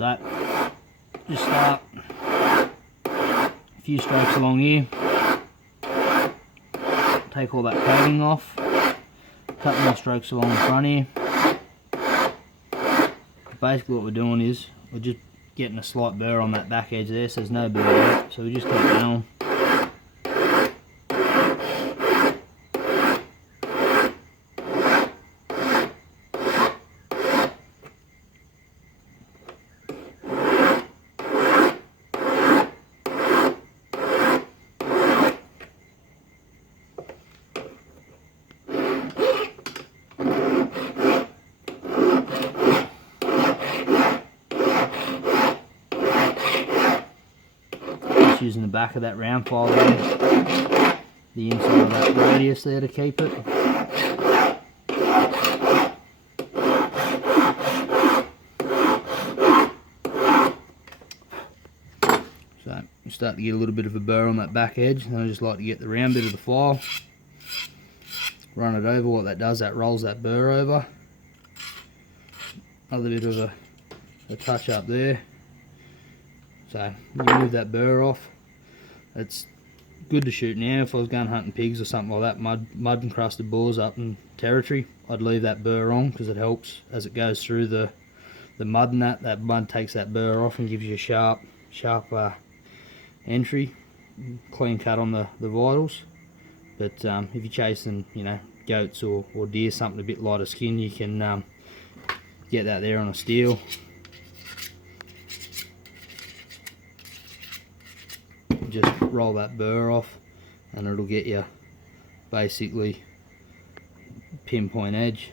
So just start a few strokes along here, take all that coating off, a couple more strokes along the front here. Basically what we're doing is we're just getting a slight burr on that back edge there, so there's no burr there, so we just keep going. Using the back of that round file there, the inside of that radius there to keep it. So you start to get a little bit of a burr on that back edge, and I just like to get the round bit of the file, run it over. What that does, that rolls that burr over. Another bit of a touch up there. So you move that burr off. It's good to shoot now. If I was going hunting pigs or something like that, mud encrusted boars up in territory, I'd leave that burr on because it helps as it goes through the mud, and that mud takes that burr off and gives you a sharp entry, clean cut on the vitals. But if you're chasing, you know, goats or deer, something a bit lighter skin, you can get that there on a steel. Just roll that burr off and it'll get you basically pinpoint edge.